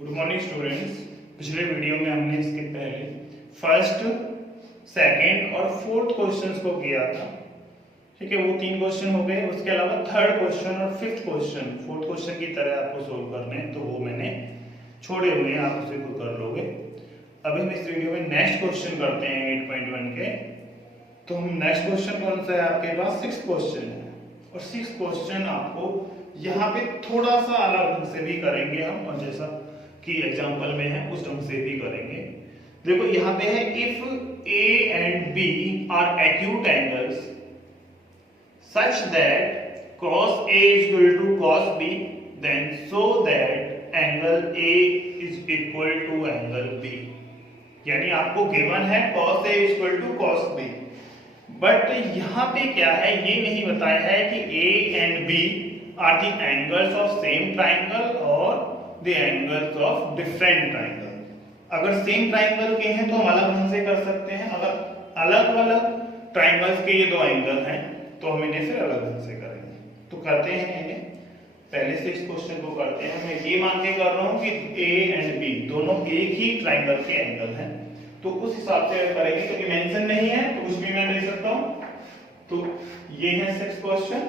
Good morning students. पिछले video में हमने इसके पहले फर्स्ट, सेकंड और फोर्थ क्वेश्चंस को किया था। ठीक है, वो 3 क्वेश्चन हो गए। उसके अलावा थर्ड क्वेश्चन और फिफ्थ क्वेश्चन फोर्थ क्वेश्चन की तरह आपको सोल्व करने हैं, तो वो मैंने छोड़े हुए हैं, आप उसे खुद कर लोगे। अभी हम इस वीडियो में नेक्स्ट क्वेश्चन करते हैं 8.1 के। तो हम नेक्स्ट क्वेश्चन कौन सा है आपके पास? 6th क्वेश्चन है। और 6th क्वेश्चन आपको यहाँ पे थोड़ा सा अलग ढंग से भी करेंगे हम, और जैसा कि एग्जांपल में है उस ढंग से भी करेंगे। देखो यहाँ पे है, if A and B are acute angles such that cos A is equal to cos B, then so that angle A is equal to angle B। यानी आपको गिवन है cos A is equal to cos B, but यहाँ पे क्या है ये नहीं बताया है कि A and B are the angles of same triangle और the angles of different triangle। अगर सेम ट्राइंगल के हैं तो हम अलग ढंग से कर सकते हैं, अगर अलग अलग ट्राइंगल्स के ये दो एंगल हैं तो हम इन्हें फिर अलग ढंग से करेंगे। तो करते हैं इन्हें, पहले 6th क्वेश्चन को करते हैं। मैं ये मान के कर रहा हूँ कि A एंड B दोनों एक ही ट्राइंगल के एंगल हैं, तो उस हिसाब से करेंगे। तो मेंशन नहीं है तो कुछ भी मैं दे सकता हूँ। तो ये है 6th क्वेश्चन।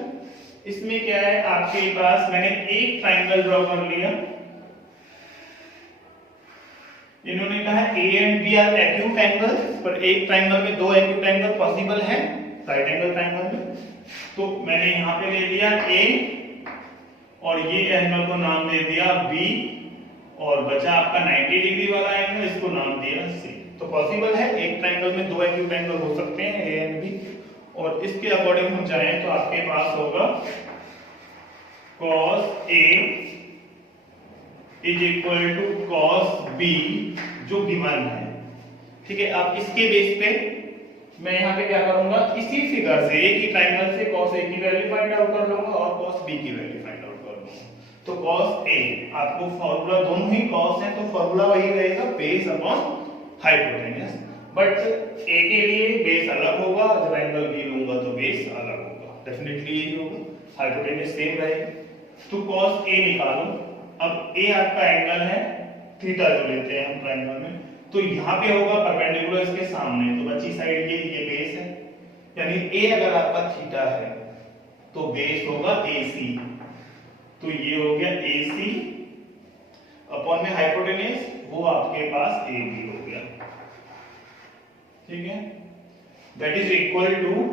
इसमें क्या है आपके पास, मैंने एक ट्राइंगल ड्रॉ कर लिया। इन्होंने कहा A and B are acute angle, पर एक ट्राइंगल में दो एक्यूट एंगल पॉसिबल है राइट एंगल ट्राइंगल में। तो मैंने यहां पे ले लिया ए और ये एंगल को नाम दे दिया बी, और बचा आपका 90 डिग्री वाला एंगल, इसको नाम दिया सी। तो पॉसिबल है एक ट्राइंगल में दो एक्यूट एंगल हो सकते हैं ए एंड बी। और इसके अकॉर्डिंग हम जाएं तो आपके पास होगा cos A is equal to cos B जो गिवन है। ठीक है, अब इसके बेस पे मैं यहाँ पे क्या करूंगा, इसी फिगर से एक ही ट्राइंगल से cos A की वैल्यू फाइंड आउट कर लूंगा और cos B की वैल्यू फाइंड आउट कर लूंगा। तो cos A आपको फॉर्मूला दोनों ही cos है तो फॉर्मूला वही रहेगा base upon hypotenuse, but A के लिए बेस अलग होगा, जब एंगल B लूंगा तो बेस अलग होगा। डेफिनेटली यही होगा, हाइपोटेन्यूज सेम रहेगी। तो cos A निकालो। अब A आपका एंगल है थीटा जो लेते हैं हम ट्रायंगल में, तो यहाँ पे होगा परपेंडिकुलर इसके सामने, तो बची साइड ये बेस है। यानी A अगर आपका थीटा है तो बेस होगा AC, तो ये हो गया AC अपॉन में हाइपोटेन्यूज, वो आपके पास AB हो गया। ठीक है, दैट इज इक्वल टू,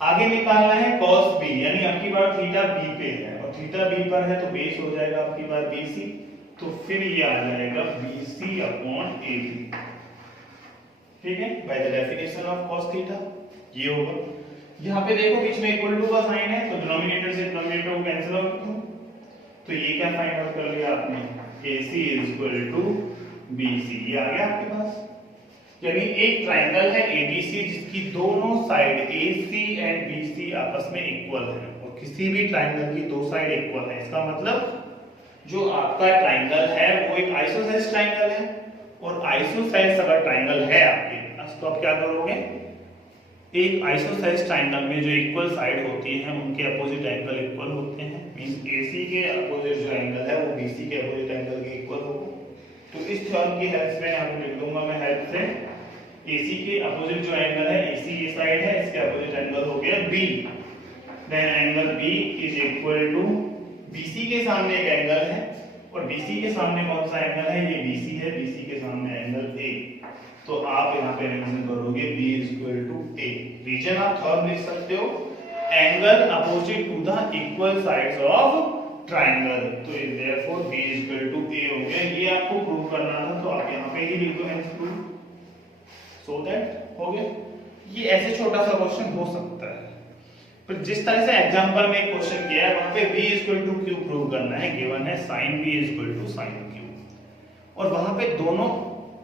आगे निकालना है cos B, यानी आपकी बार थीटा B पे है और थीटा B पर है तो बेस हो जाएगा आपकी बार BC, तो फिर ये आ जाएगा BC अपॉन AB। ठीक है, by the definition of cos theta ये होगा। यहाँ पे देखो बीच में इक्वल टू का साइन है तो डिनोमिनेटर से डिनोमिनेटर को कैंसिल आउट करो, तो ये क्या फाइंड आउट कर लिया आपने, AC is equal to BC, ये आ गया आपके पास। यानी एक ट्राइंगल है ABC जिसकी दोनों साइड AC एंड BC आपस में इक्वल है, और किसी भी ट्राइंगल की दो साइड इक्वल है, इसका मतलब जो आपका ट्राइंगल है वो एक आइसोसेलेस ट्राइंगल है। और आइसोसेलेस अगर ट्राइंगल है आपके पास तो आप क्या करोगे, एक आइसोसेलेस ट्राइंगल में जो इक्वल साइड होती है उनके अपोजिट एंगल इक्वल होते हैं, मींस AC के अपोजिट जो एंगल है वो BC के अपोजिट एंगल के इक्वल होगा। तो इस थ्योरम की हेल्प से यहाँ पे लिख दूंगा मैं, हेल्प से AC के अपोजिट जो एंगल है, AC ये साइड है, इसके अपोजिट एंगल हो गया B, then angle B is equal to, BC के सामने एक एंगल है और BC के सामने कौन सा एंगल है, ये BC है, BC के सामने एंगल A, तो आप यहाँ पे रिवीजन करोगे B is equal to A। Reason आप थ्योरम लिख सकते हो, angle opposite to the equal sides of triangle, तो therefore B is equal to A हो गया। ये आपको प्रूव करना था तो आप यहाँ पे ही लिख दो हेंस प्रूव, सो दैट हो गया। ये ऐसे छोटा सा क्वेश्चन हो सकता है, पर जिस तरह से एग्जांपल में एक क्वेश्चन किया है वहां पे B is equal to Q prove करना है, गिवन है sin B is equal to sin Q, और वहां पे दोनों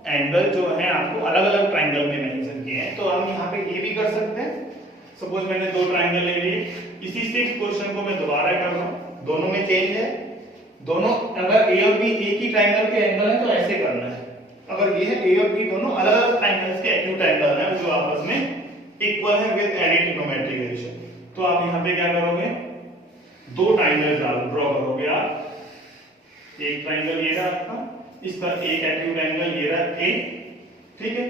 एंगल जो है आपको अलग अलग ट्राइंगल में मेंशन किए हैं, तो हम यहाँ पे ये भी कर सकते हैं। सपोज मैंने दो ट्राइंगल ले लिए, इसी 6th क्वेश्चन को मैं दोबारा कर रहा हूँ, दोनों में चेंज है, दोनों अगर A और B एक ही ट्राइंगल के एंगल है तो ऐसे करना है, अगर ये है A और B दोनों अलग अलग ट्राइंगल्स के एक्यूट एंगल हैं जो आपस में इक्वल है विद एनी ट्रिग्नोमेट्रिक रिलेशन, तो आप यहाँ पे क्या करोगे, दो ट्राइंगल ड्रॉ करोगे आप एक ट्राइंगल ये रहा आपका, इसका एक एक्यूट एंगल ये रहा ए, ठीक है।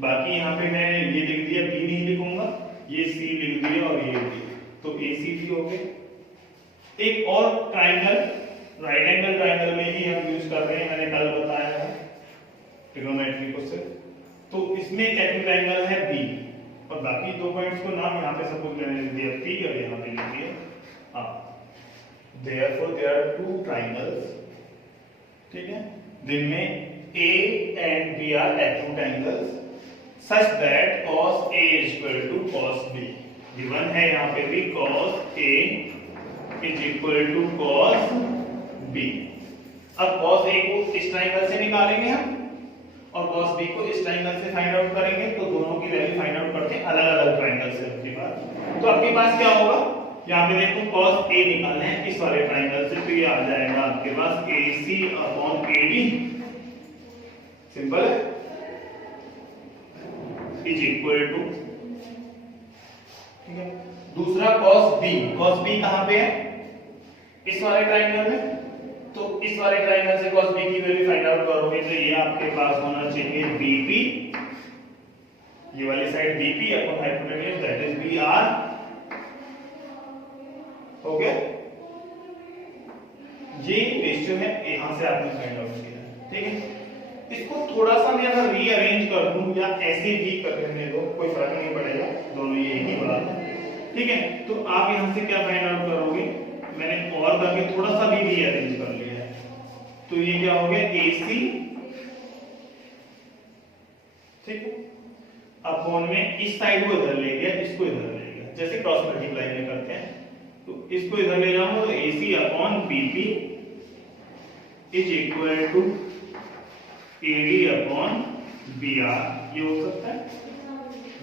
बाकी यहाँ पे मैंने ये लिख दिया, बी नहीं लिखूंगा, ये सी लिख दिया और ये डी, तो ए सी डी हो गए। एक और ट्राइंगल राइट एंगल ट्राइंगल में ही हम यूज कर रहे हैं, मैंने कल बताया है ट्रिग्नोमेट्री को से। तो इसमें एक्यूट एंगल है बी और बाकी दो पॉइंट्स को नाम यहाँ पे सपोज मैंने लिख दिया पी और यहाँ पे लिख दिया हाँ। Therefore there are two triangles, ठीक है, जिनमें A and B are acute angles such that cos A is equal to cos B। Given है यहाँ पे भी cos A is equal to cos B। अब cos A को इस ट्राइंगल से निकालेंगे हम और cos B को इस ट्राइंगल से फाइंड आउट करेंगे, तो दोनों की वैल्यू फाइंड आउट करते हैं अलग अलग ट्राइंगल से आपके पास। तो आपके पास क्या होगा, यहाँ पे देखो cos A निकालना है इस वाले ट्राइंगल से, तो ये आ जाएगा आपके पास AC अपॉन AD, सिंपल है, इज इक्वल टू, ठीक है। दूसरा cos B कहां पे है, इस वाले ट्राइंगल में, तो इस वाले ट्राइंगल से cos B की वैल्यू फाइंड आउट करोगे तो ये आपके पास होना चाहिए BP, ये वाली side BP upon hypotenuse that is BR, हो गया। ये रेशियो है, यहां से आपने फाइंड आउट किया, ठीक है। इसको थोड़ा सा मैं अगर रीअरेंज कर दूं या ऐसे भी करने दो, कोई फर्क नहीं पड़ेगा, दोनों ये एक ही बात है, ठीक है। तो आप यहां से क्या फाइंड आउट करोगे, मैंने और करके थोड़ा सा भी रीअरेंज कर लिया है, तो ये क्या हो गया AC, ठीक है, अपॉन में इस साइड को इधर ले गया, इसको इधर ले गया, जैसे क्रॉस मल्टीप्लाई में करते हैं, तो इसको इधर ले जाऊंगा तो AC upon BP is equal to AD upon BR, ये हो सकता है।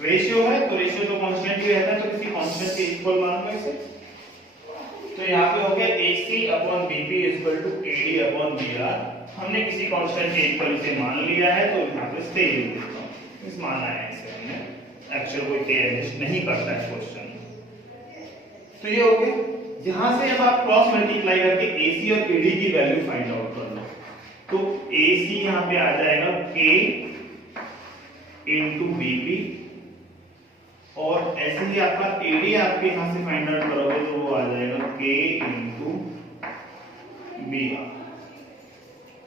रेशियो है तो रेशियो तो कांस्टेंट ही रहता है, तो किसी कांस्टेंट के इक्वल मान लो इसे, तो यहाँ पे हो गया AC upon BP is equal to AD upon BR। हमने किसी कांस्टेंट के इक्वल इसे मान लिया है, तो यहाँ पे स्टे लिख देता हूँ, इस माना है इसे हमने, एक्चुअल कोई के एडजस्ट नहीं करता है क्वेश्चन। तो ये हो गया, यहां से अब आप क्रॉस मल्टीप्लाई करके AC और AD की वैल्यू फाइंड आउट कर लो, तो AC यहां पे आ जाएगा K इनटू BP और ऐसे ही आपका AD आपके यहां से फाइंड आउट करोगे तो वो आ जाएगा K इनटू BR,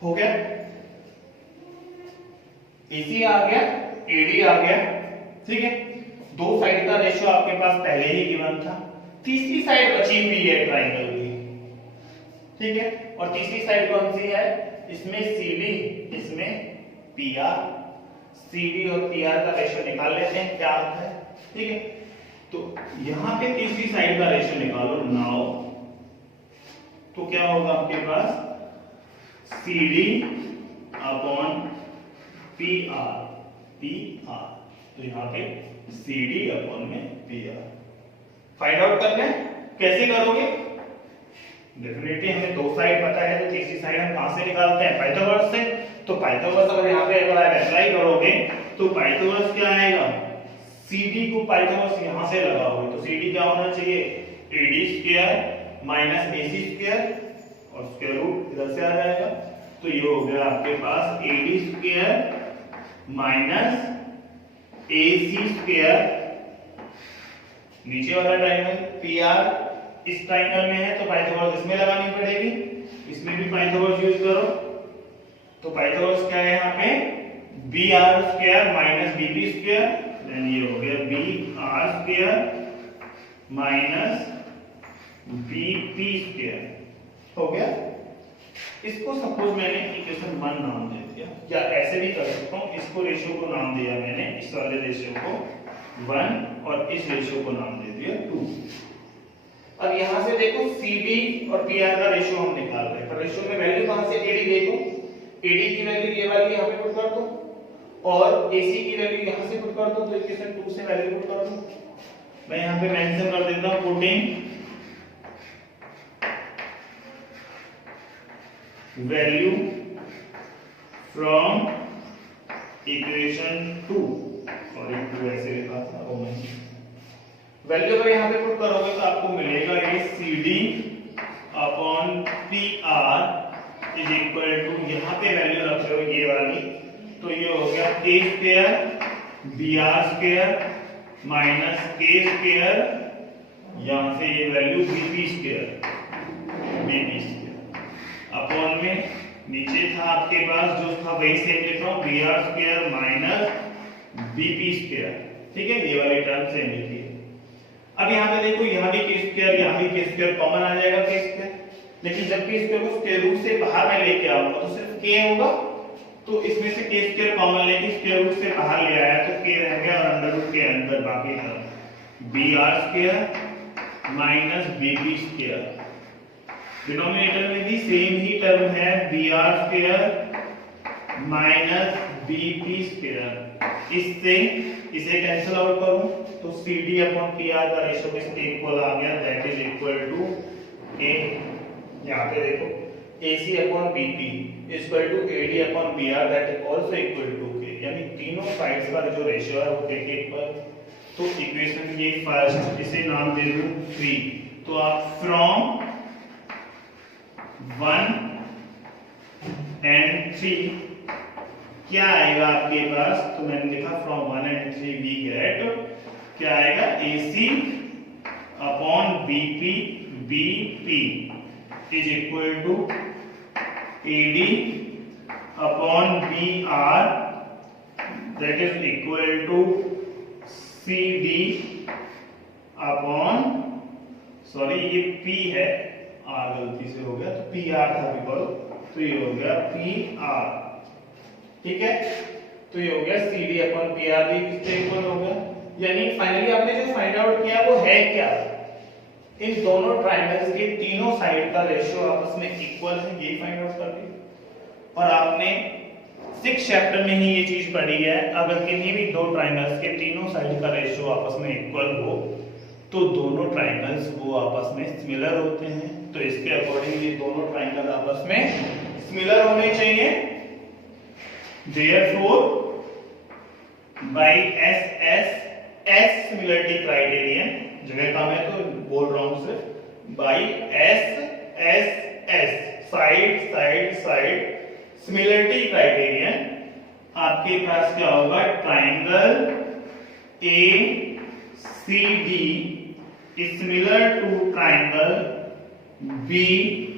हो गया। AC आ गया, AD आ गया, ठीक है। दो साइड का रेशियो आपके पास पहले ही गिवन था, तीसरी साइड बची हुई है ट्राइंगल की, ठीक है, और तीसरी साइड कौन सी है, इसमें CD, इसमें PR, CD और PR का रेशियो निकाल लेते हैं क्या आता है, ठीक है। तो यहां पे तीसरी साइड का रेशियो निकालो नाउ, तो क्या होगा आपके पास CD अपॉन PR, तो यहां पे CD अपॉन में PR फाइंड आउट करना है। कैसे करोगे, डेफिनेटली हमें दो साइड पता है, तो तीसरी साइड हम कहां से निकालते हैं, पाइथागोरस से। तो पाइथागोरस अगर यहाँ पे अगर आप अप्लाई करोगे तो पाइथागोरस क्या आएगा, CD को पाइथागोरस यहां से लगाओगे तो CD क्या होना चाहिए, AD square minus AC square और स्क्वायर रूट इधर से आ जाएगा, तो ये हो गया आपके पास AD square minus AC square, नीचे वाला ट्राइंगल PR इस ट्राइंगल में है तो पाइथागोरस इसमें लगानी पड़ेगी, इसमें भी पाइथागोरस यूज करो, तो पाइथागोरस क्या है यहाँ पे BR square minus BP square, then ये हो गया BR square minus BP square, हो गया। इसको सपोज मैंने इक्वेशन 1 नाम दे दिया, या ऐसे भी कर सकता हूँ, इसको रेशियो को नाम दिया मैंने, इस वाले रेशियो को 1 और इस रेशियो को नाम दे दिया 2। अब यहां से देखो CD और PR का रेशियो हम निकाल रहे हैं, पर रेशियो में वैल्यू कहां से, AD देखो, AD की वैल्यू ये वाली यहां पे पुट कर दो और AC की वैल्यू यहां से पुट कर दो, तो इक्वेशन 2 से वैल्यू पुट कर दो। मैं यहां पे मेंशन कर देता हूं पुटिंग वैल्यू फ्रॉम इक्वेशन 2, और एक 2 ऐसे लिखा था वो नहीं, वैल्यू अगर यहाँ पे पुट करोगे तो आपको मिलेगा ये CD upon PR is equal to, यहाँ पे वैल्यू रख रहे हो ये वाली, तो ये हो गया a square br square minus k square, यहाँ से ये वैल्यू bp स्क्वायर अपॉन में नीचे था आपके पास जो था वही सेम लिख रहा हूँ, br square minus bp square, ठीक है, ये वाली टर्म सेम लिखी है। अब यहाँ पे देखो, यहाँ भी k स्क्वायर, यहाँ भी k स्क्वायर कॉमन आ जाएगा k स्क्वायर, लेकिन जब k स्क्वायर को स्क्वायर रूट से बाहर में लेके आऊंगा तो सिर्फ k होगा, तो इसमें से k स्क्वायर कॉमन लेके स्क्वायर रूट से बाहर ले आया तो k रह गया और अंडर रूट के अंदर बाकी term br square minus bp square, denominator में भी सेम ही टर्म है br square minus bp square, इससे इसे कैंसिल आउट करूं तो cd अपॉन pr का रेशियो किसके इक्वल आ गया, that is equal to a, यहां पे देखो ac upon bp equal to ad upon br that is also equal to k, यानी तीनों साइड्स का जो रेशियो है वो k के इक्वल। तो इक्वेशन ये फर्स्ट, इसे नाम दे दूं 3, तो आप फ्रॉम 1 and 3 क्या आएगा आपके पास, तो मैंने लिखा फ्रॉम 1 and 3 वी गेट क्या आएगा, AC upon BP BP is equal to AD upon BR that is equal to CD upon, sorry ये P है, R गलती से हो गया तो PR था बिकॉज, तो ये हो गया PR, ठीक है, तो ये हो गया CD अपॉन PR भी किसके इक्वल हो गया, यानी फाइनली आपने जो फाइंड आउट किया वो है क्या, इन दोनों ट्रायंगल्स के तीनों साइड का रेशियो आपस में इक्वल है, यही फाइंड आउट कर लिया। और आपने 6 चैप्टर में ही ये चीज पढ़ी है, अगर किन्हीं भी दो ट्रायंगल्स के तीनों साइड का रेशियो आपस में इक्वल हो तो दोनों ट्रायंगल्स वो आपस में सिमिलर होते हैं, तो इसके अकॉर्डिंग ये दोनों ट्रायंगल आपस में सिमिलर होने चाहिए, therefore by S similarity criterion, जगह कम है तो बोल रहा हूं सिर्फ, by S side similarity criterion आपके पास क्या होगा, triangle ACD is similar to triangle BPR.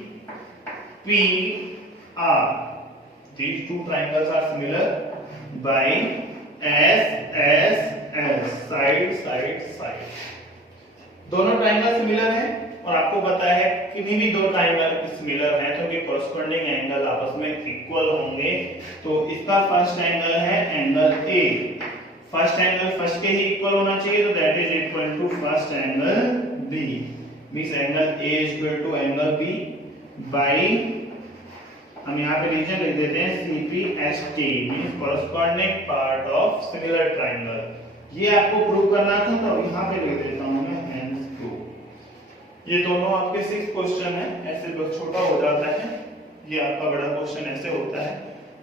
These two triangles are similar by S side. दोनों ट्रायंगल सिमिलर हैं और आपको पता है किन्हीं भी दो ट्रायंगल सिमिलर हैं तो उनके कॉरस्पॉन्डिंग एंगल आपस में इक्वल होंगे। तो इसका फर्स्ट एंगल है angle A, first angle first के ही इक्वल होना चाहिए, तो that is equal to first angle B, means angle A is equal to angle B by, हम यहाँ पे रीजन लिख देते हैं CPST, means corresponding part of similar triangle. ये आपको प्रूव करना था तो यहाँ पे लिख देता हूँ मैं हेंस प्रूव। ये दोनों आपके 6 क्वेश्चन है, ऐसे बस छोटा हो जाता है, ये आपका बड़ा क्वेश्चन ऐसे होता है,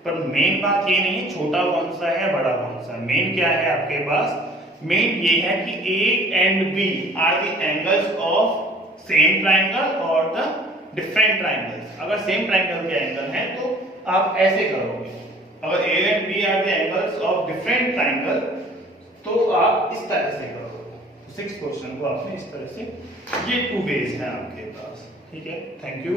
पर मेन बात ये नहीं है छोटा कौन सा है बड़ा कौन सा, मेन क्या है आपके पास, मेन ये है कि A and B are the angles of same triangle और द डिफरेंट ट्रायंगल्स। अगर सेम ट्रायंगल के एंगल हैं तो आप ऐसे करोगे, अगर A and B are the angles of different triangle तो आप इस तरह से करोगे। 6 क्वेश्चन को आपने इस तरह से, ये 2 वेज हैं आपके पास, ठीक है। Thank you.